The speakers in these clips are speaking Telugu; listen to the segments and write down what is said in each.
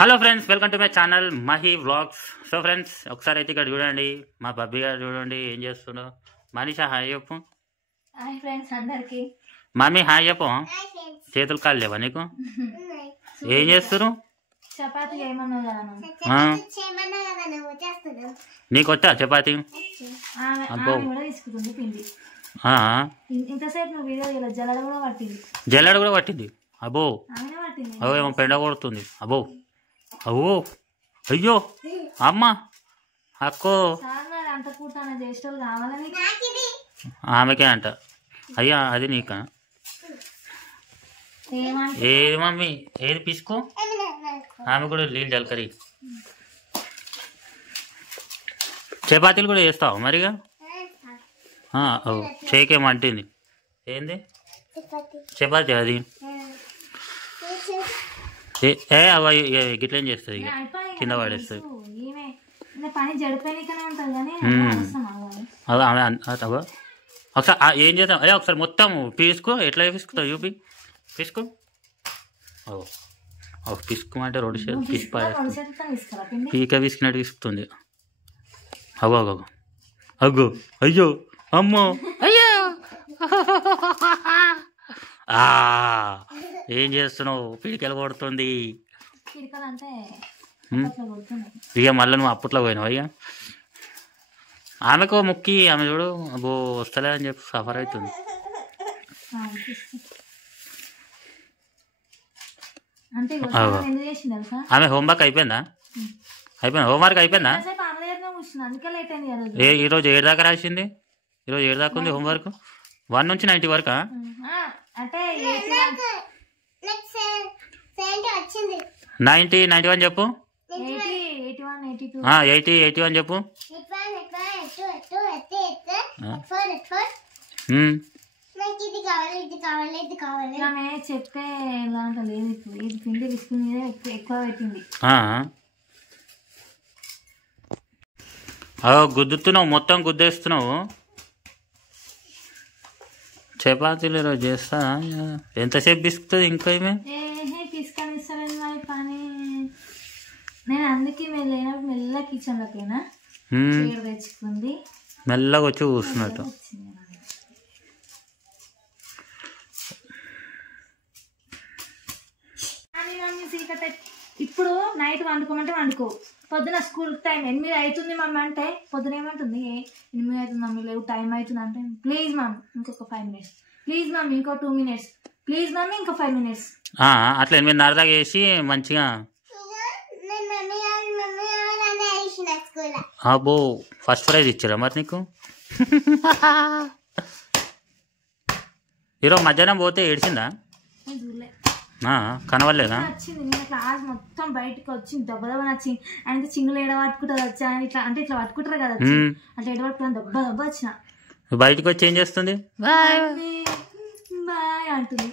Hello friends, welcome to my channel Mahi vlogs. So friends, ఒకసారి అయితే ఇక్కడ చూడండి, మా బబ్బీ గారు చూడండి ఏం చేస్తుండో. మనీషా హాయ్ చెప్పు. హాయ్ ఫ్రెండ్స్ అందరికి. మమ్మీ హాయ్ చెప్పు. చేతులు కాళ్ళు లేవా నీకు? ఏం చేస్తారు? చపాతీ చేయమన్నావు కదా నీకు వచ్చా చపాతీ? కూడా తీసుకుంటుంది పిండి. ఇంతసేపు నువ్వు వీడియో జల్లడ కూడా పట్టింది. జల్లెడ కూడా పట్టింది. అబ్బో ఆమెనే పట్టింది. అవో ఏమో పెండ కొడుతుంది. అబ్బో అవో అయ్యో అమ్మ అక్కో అంత పూట చేసేటోళ్ళు కావాలని ఆమెకే అంట. అయ్యా అది నీకా? ఏది మమ్మీ ఏది పిసుకో? ఆమె కూడా నీళ్ళు జలకరి. చపాతీలు కూడా చేస్తావు మరిగా? చేకేమంటుంది. ఏంది చపాతీ? అది అవ గిట్లేం చేస్తుంది, ఇక కింద పడేస్తుంది. ఒకసారి ఏం చేద్దాం? అదే ఒకసారి మొత్తం పీసుకో. ఎట్లా పిసుకుతావు చూపి. పిసుకో. పిసుకుమంటే రెండు చేతులు పిసి పడేస్తుంది. పీక పిసికినట్టు పిసుకుతుంది. అగో అగో అగ్గో అయ్యో అమ్మో అయ్యో. ఏం చేస్తున్నావు? పిడికలు కొడుతుంది. ఇక మళ్ళీ నువ్వు అప్పట్లో పోయినావు. అయ్యా ఆమెకు ముక్కి ఆమె చూడు. అబ్బో వస్తలే అని చెప్పి సఫర్ అవుతుంది. ఆమె హోంవర్క్ అయిపోయిందా? అయిపోయిందా? హోంవర్క్ అయిపోయిందా? ఈరోజు 7 దాకా రాసింది. ఈరోజు 7 దాకా ఉంది హోంవర్క్. 1 నుంచి 90 వరకా? 90, 91 చెప్పు. 80, 81 చెప్పు. చెప్తే ఇది పిండి తీసుకుని ఎక్కువ పెట్టింది. గుద్దుతున్నావు, మొత్తం గుద్దేస్తున్నావు. చపాతీలు ఈరోజు చేస్తా. ఎంతసేపు పిసుకుతుంది ఇంకా? ఏమే పిసుకనిస్తాను మరి పని. నేను అందుకే వెళ్ళినప్పుడు మెల్లగా కిచెన్లోకైనా తెచ్చుకుంది. మెల్లగా వచ్చి కూర్చున్నట్టు. ఇప్పుడు నైట్ వండుకోమంటే వండుకో. పొద్దున స్కూల్ టైం 8 అవుతుంది మమ్మీ అంటే పొద్దున ఏమంటుంది? 8 అవుతుంది మమ్మీ, లేవు టైం అవుతుంది అంటే ప్లీజ్ మమ్మీ ఇంకొక 5 minutes, ప్లీజ్ మమ్మీ ఇంకో 2 minutes, ప్లీజ్ మమ్మీ ఇంకో 5 minutes. అట్లా 8:30 దాకా వేసి మంచిగా. అబ్బో ఫస్ట్ ప్రైజ్ ఇచ్చారా మరి నీకు? ఈరోజు మధ్యాహ్నం పోతే ఏడ్చిందా? కనవలేదా? వచ్చింది నేను క్లాస్ మొత్తం బయటకు వచ్చింది. దెబ్బ దెబ్బ నచ్చింది. అంటే చింగులు ఎడ పట్టుకుంటుంది వచ్చా అని ఇట్లా అంటే ఇట్లా పట్టుకుంటారు కదా, అట్లా ఎడ పట్టుకుని దెబ్బ దెబ్బ వచ్చిన. బయటకు వచ్చి ఏం చేస్తుంది? బాయ్ అంటుంది.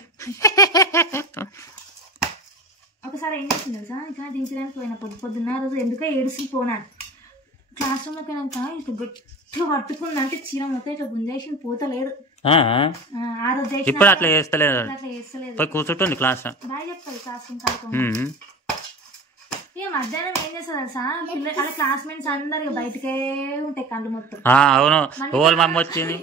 ఒకసారి ఏం చేసింది తెలుసా? ఇట్లా దించడానికి పోయిన పొద్దున్న రోజు ఎందుకో ఏడుసి పోనాడు. క్లాస్ రూమ్లోకి పోయినాక ఇట్లా గట్టిగా పట్టుకుంది. అంటే చీర మొత్తం ఇట్లా గుంజేసి పోతలేదు. ఇప్పుడు అట్లా చేస్తలేదు. కూర్చుంటుంది క్లాస్. బాగా చెప్తారు క్లాస్ రూమ్ కాకుండా. ఇక మధ్యాహ్నం ఏం చేస్తారు తెలుసా? వాళ్ళ క్లాస్మేట్స్ అందరు బయటకే ఉంటాయి కళ్ళు మొత్తం. అవును మమ్మీ వచ్చింది.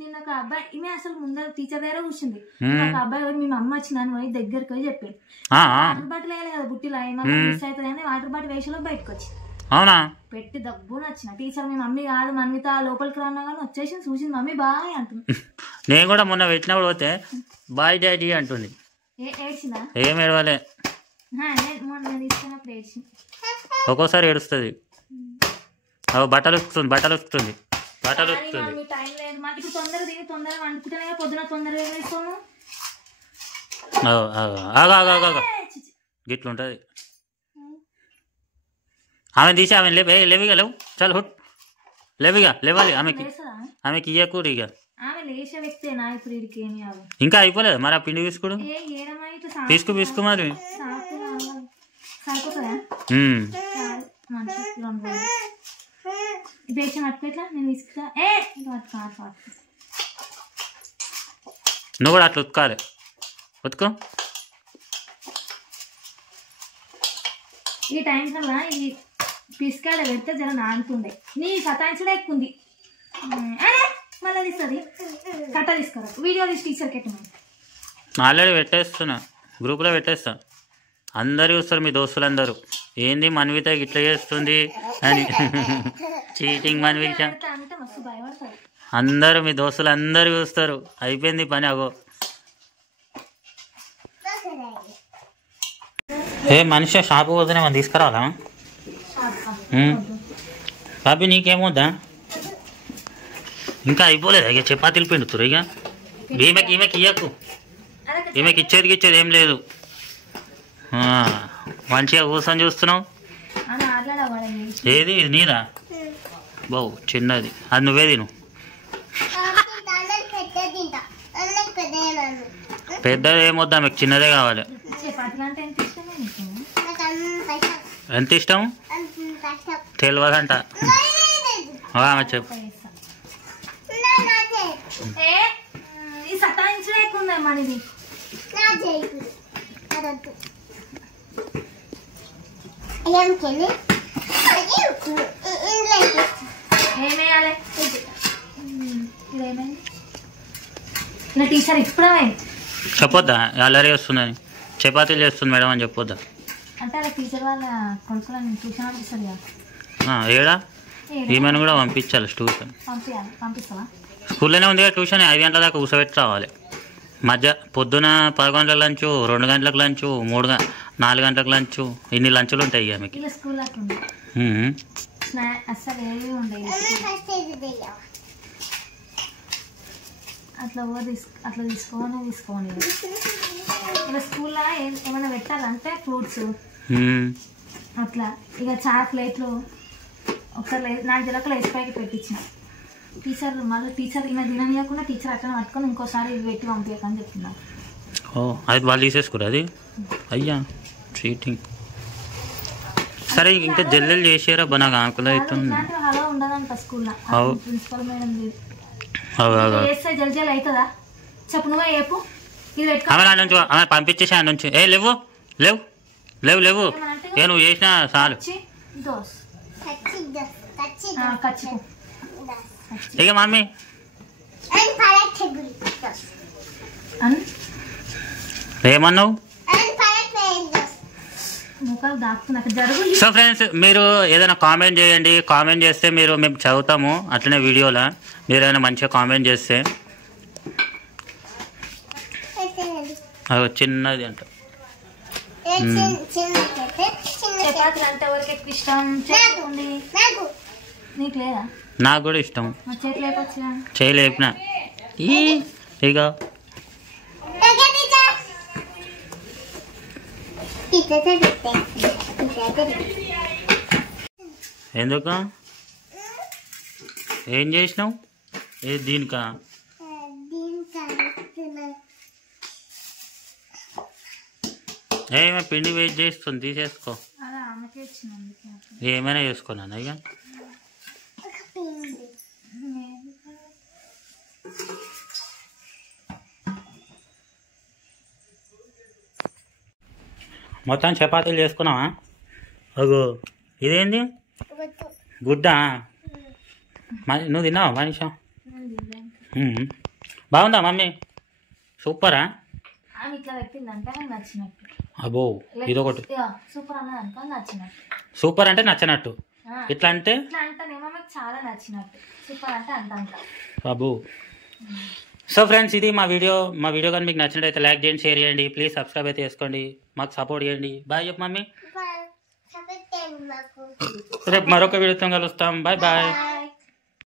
నిన్న ఒక అబ్బాయి ఈమె అసలు ముందర టీచర్ దగ్గర కూర్చుంది. ఒక అబ్బాయి మీ మమ్మీ వచ్చిందని పోయి దగ్గరికి పోయి చెప్పాడు. వాటర్ బాటిల్ వేయాలి కదా బుట్టిలో, ఏమన్నా మిస్ అవుతుంది అని వాటర్ బాటిల్ వేసేలో బయటకు వచ్చి అవునా పెట్టి దబ్బున వచ్చిన. టీచర్ మీ మమ్మీ కాదు మన్విత లోపలికి రాన్నా కానీ వచ్చేసి చూసింది మమ్మీ బాయ్ అంటుంది. నేను కూడా మొన్న పెట్టినప్పుడు పోతే బాయ్ డాడీ అంటుంది. ఏడ్చిందా? ఏం ఏడవలే. తీసుకున్నప్పుడు ఏడ్చింది. ఒక్కోసారి ఏడుస్తుంది. బట్టలు ఉతుకుతుంది. టైం లేదు మాకు. ఇప్పుడు తొందరగా తిని తొందరగా వండుకుంటేనే పొద్దున తొందరగా వేసుకోను. గిట్లుంటది. ఆమె తీసి ఆమె లేవిగా లేవు. చాలు హుట్ లేవాలి. ఆమెకి ఇయ్యకూడదు. ఇక ఇంకా అయిపోలేదు మరి ఆ పిండి తీసుకుడు. పిసుకు మరి. నువ్వు కూడా అట్లా ఉతకాలి. ఉతుకో. ఈ టైం కల్లా ఈ పిసికాడ పెడితే జర నానుతుండే. నీ సతాయించడం ఎక్కువ ఉంది. మళ్ళీ తీస్తుంది కట్ట తీసుకురా. వీడియో తీసి టీచర్కి ఎట్టమని ఆల్రెడీ పెట్టేస్తున్నా, గ్రూప్లో పెట్టేస్తా. అందరు చూస్తారు, మీ దోస్తులందరూ ఏంది మన్విత ఇట్లా చేస్తుంది అని. చీటింగ్ మన్విత అంటే మస్తు భయపడతారు అందరూ, మీ దోస్తులు అందరూ చూస్తారు. అయిపోయింది పని. అగో ఏ మనిషి షాపు పోతేనే మనం తీసుకురావాలా? బాబీ నీకేమొద్దా? ఇంకా అయిపోలేదు. ఇక చపాతీలు పిండుతురు. ఇక ఈమెకి ఇయ్యకు, ఈమెకి ఇచ్చేది ఏం లేదు. మంచిగా కూర్చొని చూస్తున్నావు. ఏది ఇది నీదా? బావు చిన్నది, అది నువ్వే తిను. పెద్దది ఏమొద్దా, మీకు చిన్నదే కావాలి. ఎంత ఇష్టం తెలియదంట. చెప్పు. ఏమేయాలి? టీచర్ ఇప్పుడే చెప్పొద్దా అల్లరి వస్తుందని? చపాతీలు చేస్తుంది మేడం అని చెప్పొద్దా? అంటే అలా టీచర్ వాళ్ళ కొడుకులను ట్యూషన్ పంపిస్తారు కదా. ఏడా ఈమెను కూడా పంపించాలి ట్యూషన్. పంపిస్తావా? స్కూల్లోనే ఉంది కదా ట్యూషన్. 5 గంటల దాకా కూర్చోబెట్టి రావాలి. పొద్దున 10 గంటలకు లంచ్, 2 గంటలకు లంచ్, 4 గంటలకు లంచ్. ఇన్ని లంచులు ఉంటాయి ఇక మీకు. స్కూల్ అసలు ఏవి ఉండేవి. అట్లా తీసుకోని ఇలా స్కూల్లో ఏమైనా పెట్టాలంటే ఫ్రూట్స్ అట్లా. ఇక చాక్లెట్లు ఒకసారి నాకు జలకలు వేసిపోయి పెట్టించిన టీచర్. మళ్ళీ టీచర్ ఈమె తిననీయకుండా టీచర్ అట్లా పట్టుకొని ఇంకోసారి ఇవి పెట్టి పంపించకని చెప్తున్నారు. అది వాళ్ళు తీసేసుకోరు. అది అయ్యా చీటింగ్. సరే ఇంకా జల్లెలు చేసారా? నాకు ఆకులు అవుతుంది. హలో ఉండదంట స్కూల్లో. ప్రిన్సిపల్ మేడం చేస్తే జల్ అవుతుందా చెప్పు. నువ్వే చెప్పు. ఇది నుంచి ఆమె పంపించేసి ఆ నుంచి. లేవు లేవు లేవు లేవు ఏ నువ్వు చేసిన చాలు. ఇక మమ్మీ ఏమన్నావు? సో ఫ్రెండ్స్, మీరు ఏదైనా కామెంట్ చేయండి. కామెంట్ చేస్తే మేము చదువుతాము అట్లనే వీడియోలో. మీరు ఏదైనా మంచిగా కామెంట్ చేస్తే. చిన్నది అంట. నాకు కూడా ఇష్టం. చేయలేపిన ఇక ఎందుకు ఏం చేసినావు? దీనికా? ఏమైనా పిండి వెయిట్ చేస్తుంది, తీసేసుకో. ఏమైనా చేసుకోనా ఇక? మొత్తం చపాతీలు చేసుకున్నావా? అగో ఇదేంది? గుడ్డ. నువ్వు తిన్నావా మనిషా? బాగుందా మమ్మీ? సూపరా? అబ్బో ఇదొకటి సూపర్ అంటే నచ్చినట్టు. ఇట్లా అంటే చాలా నచ్చినట్టు. సూపర్ అంటే అంత. అబ్బో. సో ఫ్రెండ్స్, ఇది మా వీడియో కానీ మీకు నచ్చినట్టయితే లైక్ చేయండి, షేర్ చేయండి, ప్లీజ్ సబ్స్క్రైబ్ అయితే చేసుకోండి, మాకు సపోర్ట్ చేయండి. బాయ్ చెప్పు మమ్మీ. రేపు మరొక వీడియోతో కలుస్తాం. Bye bye.